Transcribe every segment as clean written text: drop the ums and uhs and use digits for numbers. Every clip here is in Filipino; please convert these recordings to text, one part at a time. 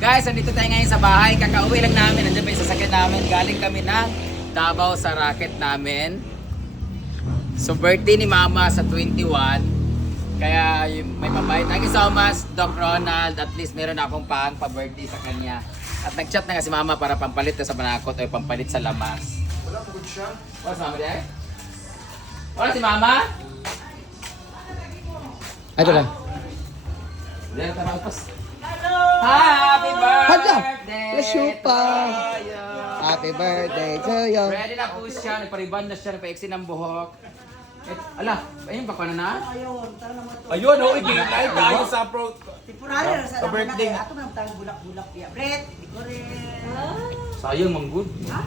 Guys, nandito tayo ngayon sa bahay. Kakauwi lang namin. Nandiyan pa yung sasakyan namin. Galing kami ng Davao sa racket namin. So, birthday ni Mama sa 21. Kaya may pabayad. Thank you so much, Doc Ronald. At least meron akong pa-birthday sa kanya. At nag-chat na nga si Mama para pampalit na sa panakot o pampalit sa lamas. Wala po siya. Wala si Mama di? Wala si Mama? Ito lang. Hindi na tayo pas. Happy birthday! Bless you pa! Happy birthday to you! Ready na po siya. Nagpariban na siya. Nagpa-exit ng buhok. Ala, ayun pa na na? Ayun, oh, ibigay tayo sa pro. Temporary Sa birthday. Ato man tang bulak-bulak ya. Brett, decorate. Sayang, manggod. Ha?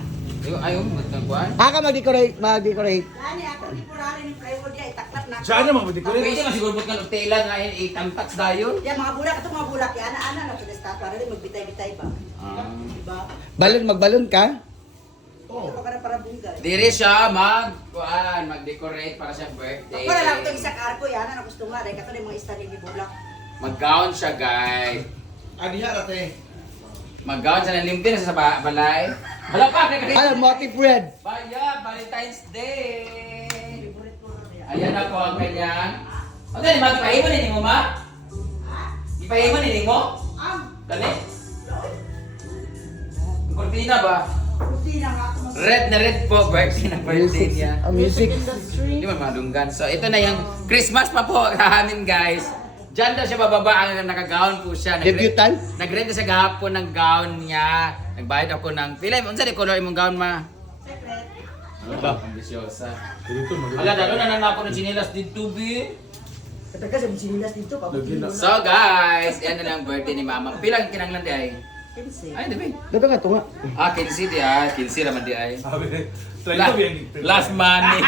Ayun, magtagpuan. Ka mag-decorate, mag-decorate. Lani ako temporary ni plywood ya itaklat na. Diyan naman, hindi ko rin. Pwede masigurot ka ng tela nga itamtax dayon. Ya mga bulak ato mga bulak ya ana-ana na sa statwa rin magbitay-bitay ba. Ah. Diba? Magbalon ka? Oh. Ito para para bunggal. Diri siya mag-decorate para sa birthday. Para lang itong isa karko ya ana na gusto nga dahil kato yung mga study ni bulak. Mag-gown siya, guys. Ano yan, ate? Mag-gown siya ng limpin sa balay. Wala pa, Ano, motif red. Baya, Valentine's Day! Ayan na po ang kanyang... Ano yan, ipahimo ni mo, ma? Ipahimo ni mo? Dali? Ang kurtina ba? Hindi na nga ako mas. Red na red po, birthday na birthday niya. Music. Hindi man madunggan. So ito na yung Christmas pa po sa amin, guys. Diyan daw siya bababa, ang naka-gown po siya. Debutant? Nag-rent siya gahapon ng gown niya. Nagbayad ako ng... Pila, unsa di color imong gown, ma? Secret. Ano ba? Ambisyosa. Hala, dalo na nang ako ng chinilas dito, bi. Kataga sa sinilas dito pa. So guys, yan na lang birthday ni Mama. Pilang kinanglan di ay? 15. Ay, di ba? Dato ka, tunga. 15 di ay. 15 naman di ay. Sabi, Last money.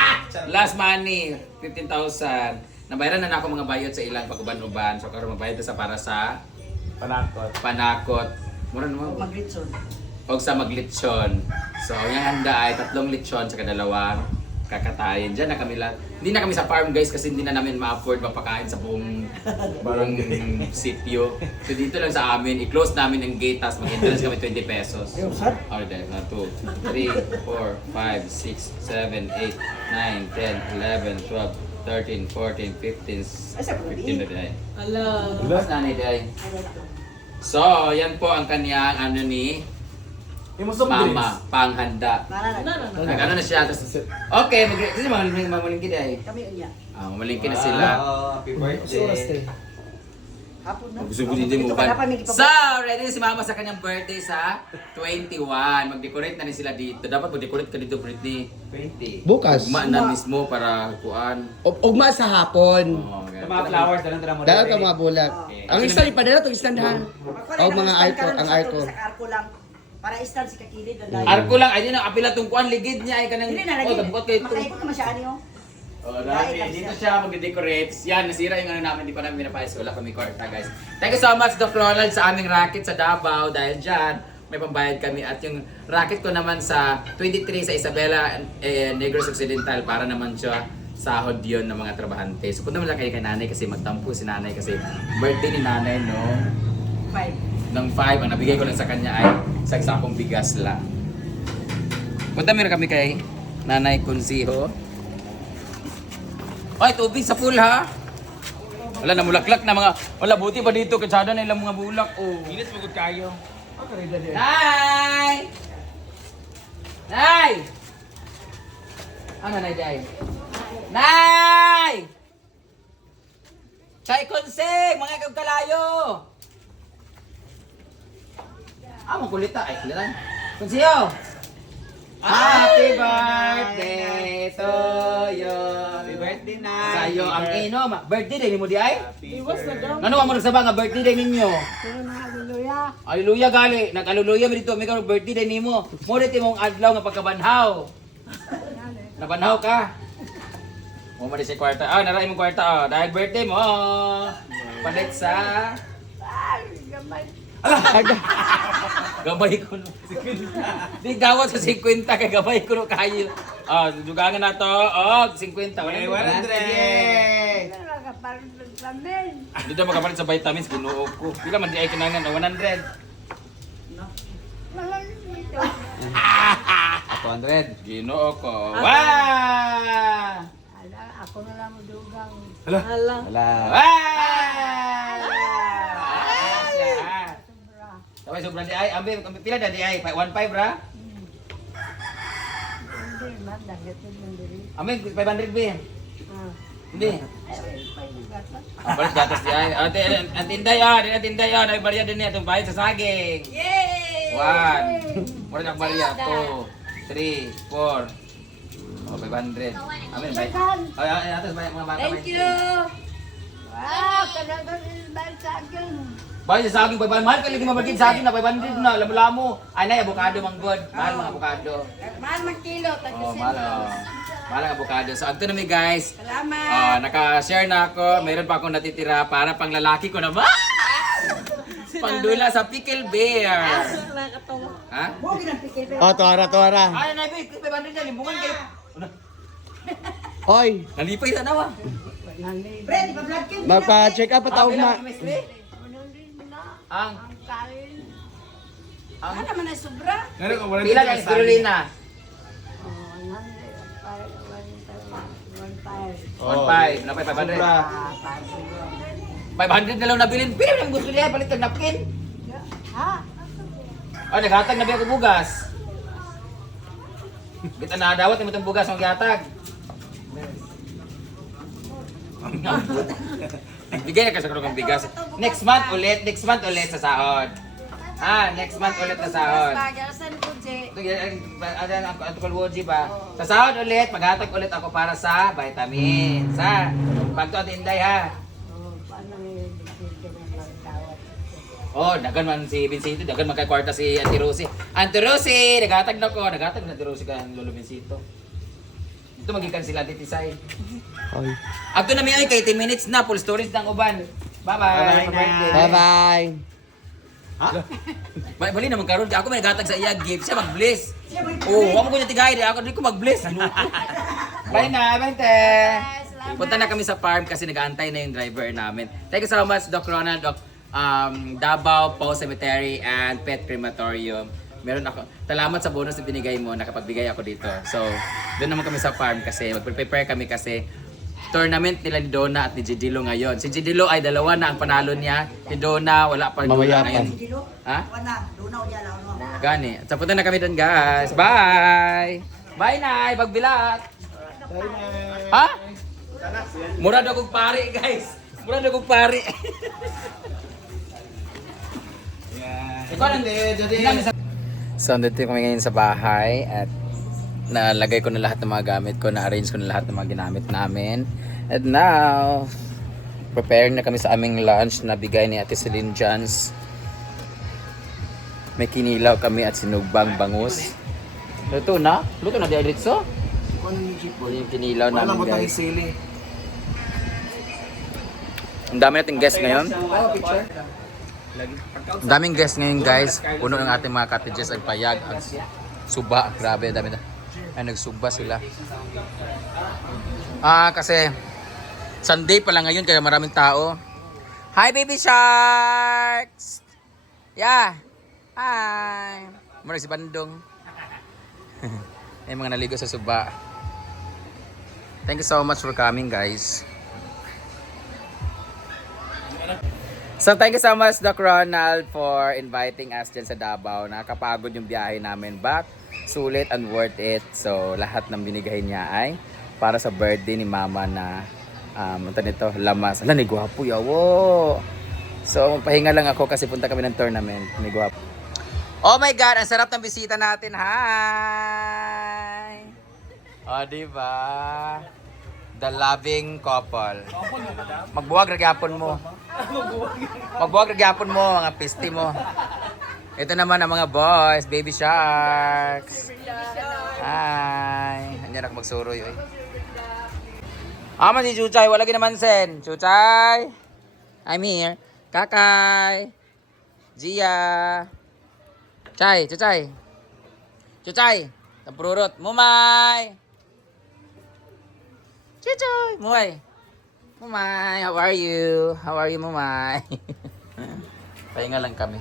Last money. 15,000. Nabayaran na ako mga bayot sa ilang pag-uban-uban. So karon magbayad sa para sa Panakot. panakot. Mura naman. Magritson. O sa maglitsyon. So yung handa ay 3 litsyon sa kadalawang kakatayin. Diyan na kami lang. Hindi na kami sa farm, guys, kasi hindi na namin ma-afford mapakain sa buong sitio. So dito lang sa amin, i-close namin ang gate, tapos mag-entrance kami 20 pesos. Alright, 2, 3, 4, 5, 6, 7, 8, 9, 10, 11, 12, 13, 14, 15, 15 na day. Mas nanay day. So, yan po ang kanyang ano ni Yung soft Mama, panghanda. Nana. Nag-ano na siya, tapos okay, kasi mamalingkid ay. Kami unya. Mamalingkid na sila. Happy birthday. Hapon na. Gusto ko din mo Ito pa dapat may So, ready na si Mama sa kanyang birthday sa 21. Mag-decorate na rin sila dito. Dapat mag-decorate ka dito, Britney. 20. Bukas. Ugma na mismo para kuan. Ugma sa hapon. Oh, Sa mga flowers, dalang mo. Dahil ka mga bulak. Ang isa pa dala itong istandahan. O mga arko, ang arko. Sa arko lang. Para stand si kakilid ang dayo. Arko lang, ay di na apila tong kuan ligid niya ay kanang Hindi na lagi. dabot kay to. Makaipot naman siya ano. Oh, dati dito siya magde-decorate. Yan, nasira yung ano namin, di pa namin pinapayos. Wala kami kwarta, guys. Thank you so much, Doc Ronald, sa aming racket sa Davao. Dahil dyan, may pambayad kami. At yung racket ko naman sa 23 sa Isabela, Negros Occidental, para naman siya sahod yun ng mga trabahante. So, punta mo lang kayo kay nanay kasi magtampo si nanay kasi birthday ni nanay, no? 5. Ng 5, ang nabigay ko lang sa kanya ay sa sakong bigas lang. Punta meron kami kay Nanay Consiho. Ay, tubig sa pool ha. Wala na mulaklak na mga, wala buti pa dito katsada na ilang mga bulak. Oh. Init magod kayo. Nay! Nay! Ano Nay Day? Nay! Chay Consig! Mga kagkalayo! Makulita. Ay, kulitan. Kunsiyo! Happy birthday to you! Happy birthday na. Sa'yo ang inom. Birthday day ni mo di ay? Iwas na daw. Ano mo nagsaba nga birthday day ninyo? Hallelujah. Hallelujah gali. Nag-hallelujah mi dito. May karon birthday day nimo. Mo dito mong adlaw nga pagkabanhaw. Nabanhaw ka? Mo man si kwarta. Naray imong kwarta. Dahil birthday mo. Palit sa gabay ko no. Di gawat sa 50 kay gabay ko no kayo. Dugangan na to. 50. Hey, 100. Dito makapalit sa vitamins, ginuo ko. Pila man di ay kinangan, 100. Ako 100. Ginoo ko. Wow! Ako na lang dugang. Wala. Tapos sobrang di ay, ambil pila dah di ay, 1.5 ra? Hindi man, dagatin mo diri. Ambil 500 ba? Hindi. Ay, Balik gatas di ay. Ate, ang tinday ang tinday ay bayad din niya itong bayad sa saging. yay! 1. Mura na bayad 2, 3, 4. Oh, 500. Amin, bay. Ay, atas bay mga bata. Thank you! Wow, talagang ilbal sa akin. Bayad sa saging 500. Mahal ka lagi mabagid sa akin na 500 na. Lamo-lamo. Ay, nay avocado manggod. Mahal mga avocado. Mahal man kilo, Oh, tagisin. mahal. Mahal ang avocado. So, ito na mi guys. Salamat! Naka-share na ako. Mayroon pa akong natitira para pang lalaki ko naman. Pangdula sa pickle bear. Nakakatawa. Ha? Huwag ng pikit. Oh, tuwara. Ay, nay, 500 na. Limbungan kayo. Oy, Nalipay na nawa. Brett, ipa-vlog ka. magpa-check up pa taog na. Ang Ano naman ay sobra? pila ka spirulina? 1.5. Napay 500. 500 na lang nabilin. Pila lang gusto niya palit ng napkin. Ha? Oh, naghatag na biya ko bugas. Kita na dawat mo itong bugas ng gihatag. Bigay ka sa kung bigas. Next month ulit sa sahod. Next month ulit sa sahod. Pag-alasan ko, Je. Ang kulwoji ba? Sa sahod ulit, maghatag ulit ako para sa vitamins. Pagto at inday ha. Paano yung bigyan ng magtawad? Oh, dagan man si Vincito, dagan man kay kwarta si Auntie Rosie. Auntie Rosie, naghatag na ko, naghatag na Auntie Rosie kan Lolo Vincito. Ito magikan sila titisay. Oy. Agto na mi ay kay 10 minutes na full storage ng uban. Bye-bye. Bye-bye. Bali naman karon ako may naghatag sa iya gift, siya mag-bless. Oh, amo ko niya tigay, ako di ko mag-bless. Bye na, bye te. Punta na kami sa farm kasi nag-aantay na yung driver namin. Thank you so much, Doc Ronald, Doc Davao Post Cemetery and Pet Crematorium. Meron ako. Salamat sa bonus na binigay mo, nakapagbigay ako dito. So, doon naman kami sa farm kasi magpe-prepare kami kasi tournament nila ni Donna at ni Jidilo ngayon. Si Jidilo ay dalawa na ang panalo niya. Si Donna wala pa Mamaya pa. ngayon. Kilo? Ha? Wala. Lunaw niya lang. no? Gani. So punta na kami doon guys. Bye! Bye Nay! Pagbilat! Ha? Mura daw kong pari guys. Mura daw kong pari. Ikaw lang din. So, nandito kami ngayon sa bahay at nalagay ko na lahat ng mga gamit ko, na-arrange ko na lahat ng mga ginamit namin. And now, preparing na kami sa aming lunch na bigay ni Ate Celine Jans. May kinilaw kami at sinugbang bangus. Luto na? Luto na di Alitso? Yung kinilaw namin guys. Ang dami nating guest ngayon. Ang daming guest ngayon guys. Puno ng ating mga cottages ang payag, ang suba. Grabe, dami na. Ay, nagsuba sila. Kasi Sunday pa lang ngayon kaya maraming tao. Hi baby sharks! Yeah! Hi! Muna si Bandong. Ay mga naligo sa suba. Thank you so much for coming guys. So thank you so much Doc Ronald for inviting us dyan sa Davao. Nakakapagod yung biyahe namin but sulit and worth it. So lahat ng binigay niya ay para sa birthday ni Mama na nito, lamas. Ala, ni gwapo yawo. So magpahinga lang ako kasi punta kami ng tournament. Ni gwapo. Oh my God, ang sarap ng bisita natin. Hi! O, diba? The loving couple. Magbuwag ragyapon mo. Magbuwag ragyapon mo, mga pisti mo. Ito naman ang mga boys, baby sharks. Hi! Andiyan ako magsuroy. Man si Chuchay, wala ginaman sen. Chuchay! I'm here. Kakay! Gia! Chay, Chuchay! Chuchay! Tampururot! Mumay! Chuchay! Mumay! Mumay! How are you? How are you, Mumay? Pahinga lang kami.